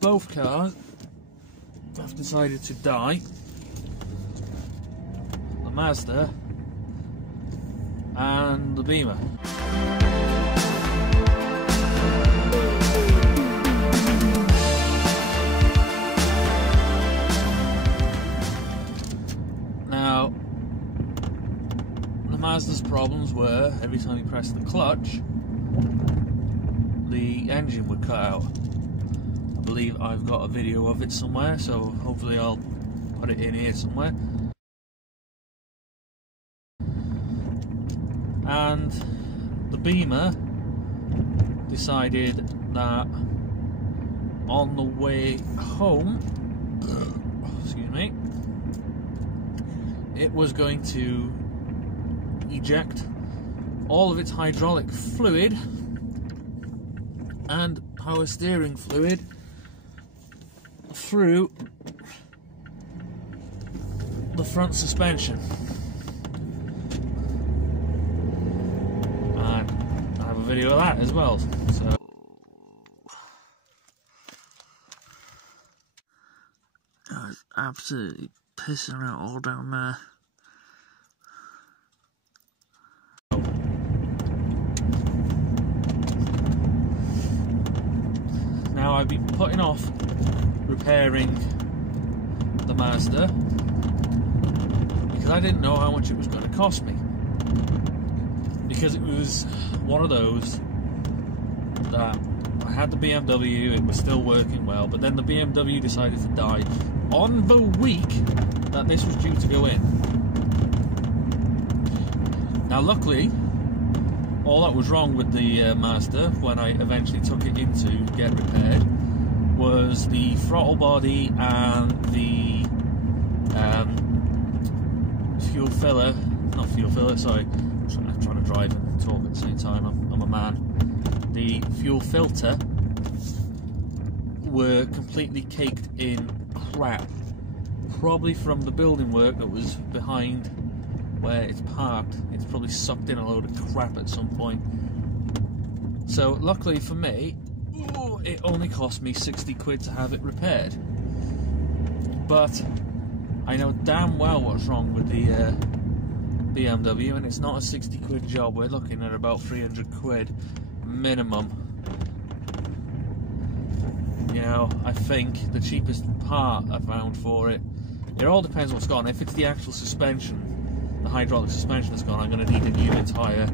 both cars have decided to die. The Mazda and the Beamer. Now, the Mazda's problems were every time you pressed the clutch, the engine would cut out. I believe I've got a video of it somewhere, so hopefully I'll put it in here somewhere. And the Beamer decided that on the way home, excuse me, it was going to eject all of its hydraulic fluid and power steering fluid through the front suspension. And I have a video of that as well. So it's absolutely pissing out all down there. Now I've been putting off repairing the Mazda because I didn't know how much it was going to cost me, because it was one of those that I had the BMW, it was still working well, but then the BMW decided to die on the week that this was due to go in. Now luckily, all that was wrong with the Mazda when I eventually took it in to get repaired was the throttle body and the fuel filler, not fuel filler, sorry, I'm trying to drive and talk at the same time, I'm a man. The fuel filter were completely caked in crap, probably from the building work that was behind where it's parked. It's probably sucked in a load of crap at some point. So luckily for me, it only cost me 60 quid to have it repaired. But I know damn well what's wrong with the BMW, and it's not a 60 quid job. We're looking at about 300 quid minimum. You know, I think the cheapest part I found for it, it all depends what's gone. If it's the actual suspension, the hydraulic suspension that's gone, I'm going to need a new entire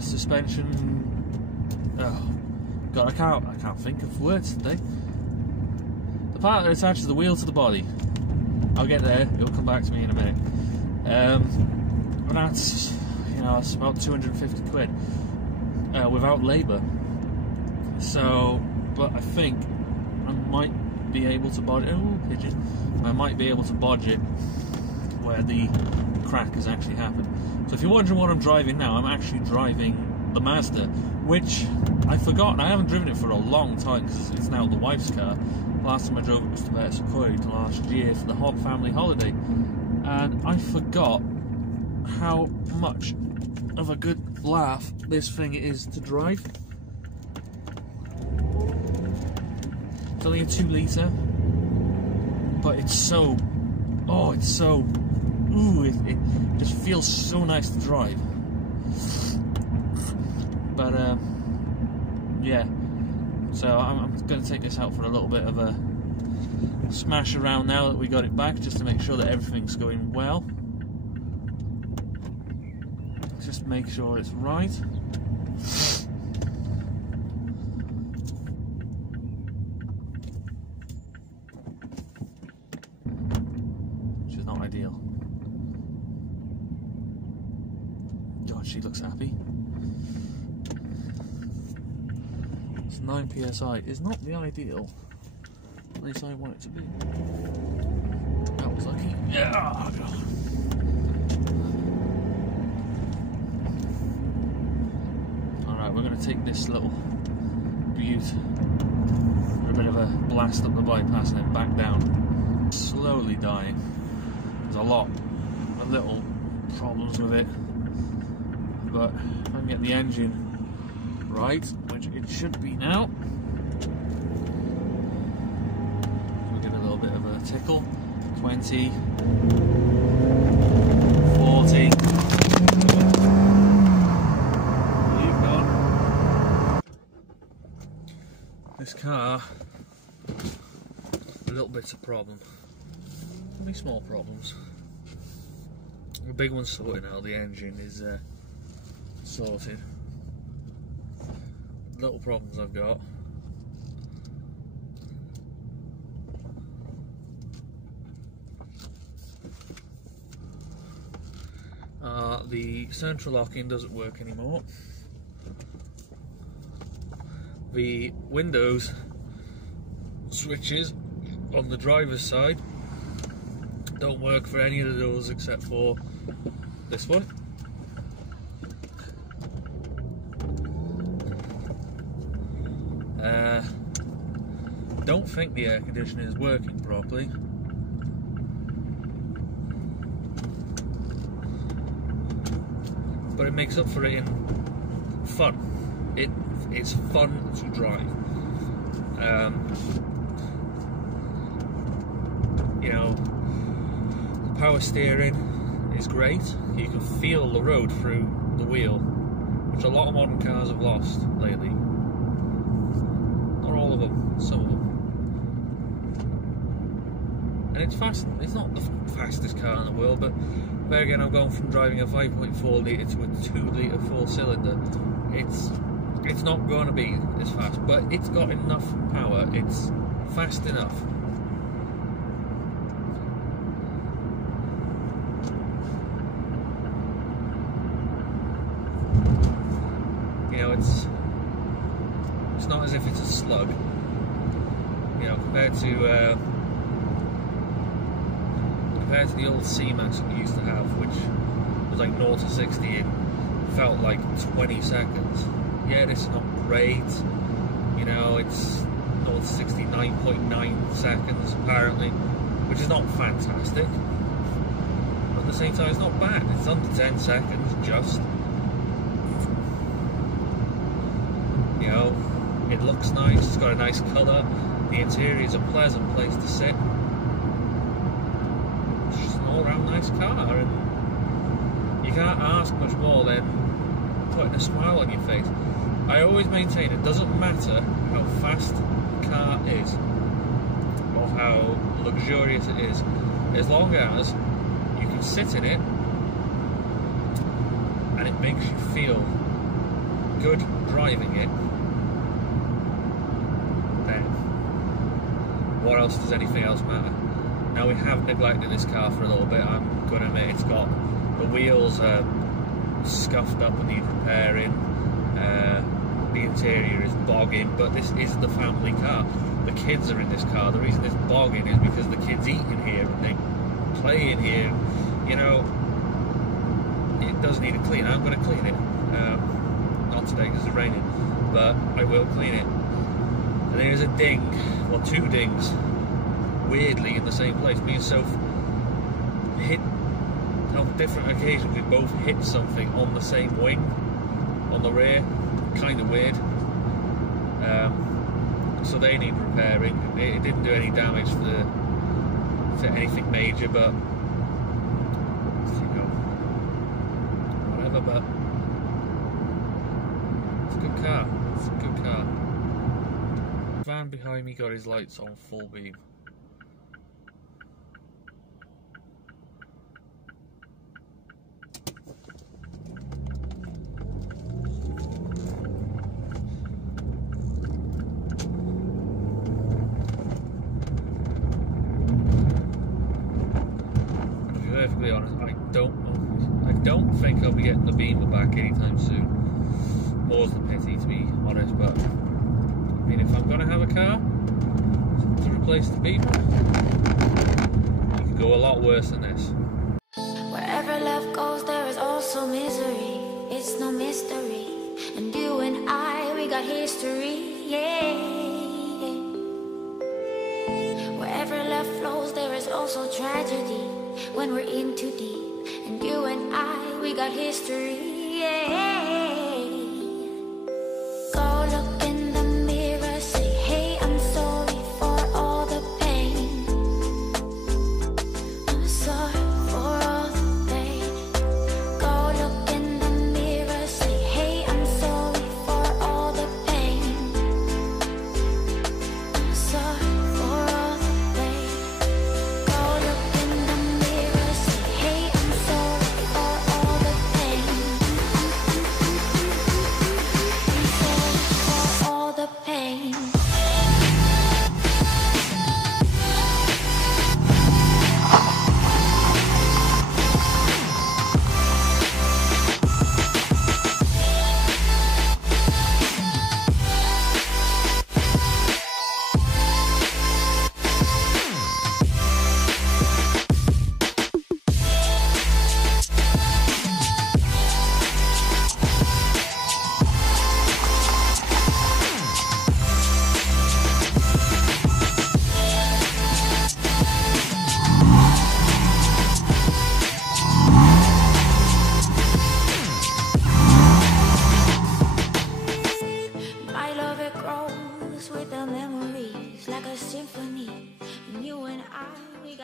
suspension. Oh god, I can't think of words today. The part that attaches the wheel to the body, I'll get there, it'll come back to me in a minute. And that's, you know, it's about 250 quid without labour. So, but I think I might be able to bodge it. Oh, pigeon! I might be able to bodge it where the crack has actually happened. So if you're wondering what I'm driving now, I'm actually driving the Mazda, which I forgot. I haven't driven it for a long time because it's now the wife's car. Last time I drove it was to Better last year for the family holiday, and I forgot how much of a good laugh this thing is to drive. It's only a 2 litre, but it's so, oh, it's so, ooh, it just feels so nice to drive. But yeah, so I'm going to take this out for a little bit of a smash around now that we got it back, just to make sure that everything's going well. Just make sure it's right. Which is not ideal. God, she looks happy. It's 9 psi. It's not the ideal. At least I want it to be. That was lucky. Yeah. Oh, God. We're going to take this little beaut for a bit of a blast up the bypass and then back down. Slowly dying. There's a lot of little problems with it, but if I can get the engine right, which it should be now. We'll give it a little bit of a tickle. 20, 40. You've gone. This car, a little bit's a problem. Only small problems. The big one's sorted now, the engine is sorted. Little problems I've got. The central locking doesn't work anymore. The windows switches on the driver's side don't work for any of the doors except for this one. Don't think the air conditioning is working properly. But it makes up for it in fun. It's fun to drive. You know, the power steering is great. You can feel the road through the wheel, which a lot of modern cars have lost lately. Not all of them, some of them. And it's fast. It's not the fastest car in the world, but there again, I'm going from driving a 5.4 litre to a 2 litre 4-cylinder. It's not going to be as fast, but it's got enough power. It's fast enough. You know, it's not as if it's a slug. You know, compared to the old C-Max that we used to have, which was like 0 to 60 in felt like 20 seconds. Yeah, this is not great. You know, it's 0 to 60 9.9 seconds apparently, which is not fantastic. But at the same time, it's not bad. It's under 10 seconds just. You know, it looks nice. It's got a nice colour. The interior is a pleasant place to sit. All-round nice car, and you can't ask much more than putting a smile on your face. I always maintain it doesn't matter how fast the car is or how luxurious it is, as long as you can sit in it and it makes you feel good driving it, then what else does anything else matter? Now, we have neglected this car for a little bit, I'm going to admit. It's got the wheels scuffed up and need repairing, the interior is bogging, but this is the family car. The kids are in this car. The reason it's bogging is because the kids eat in here and they play in here. You know, it does need a clean. I'm going to clean it. Not today because it's raining, but I will clean it. And there's a ding, well, 2 dings, weirdly in the same place. Me and Soph hit on different occasions. We both hit something on the same wing on the rear. Kind of weird. So they need repairing. It didn't do any damage to anything major, but you know, whatever. But it's a good car. It's a good car. The van behind me got his lights on full beam. Perfectly honest, I don't think I'll be getting the beamer back anytime soon. More's the pity, to be honest, but I mean, if I'm gonna have a car to replace the beamer, you can go a lot worse than this. Wherever love goes, there is also misery. It's no mystery, and you and I, we got history, yeah. Wherever love flows, there is also tragedy. When we're in too deep, and you and I, we got history, yeah. Go look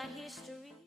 got history.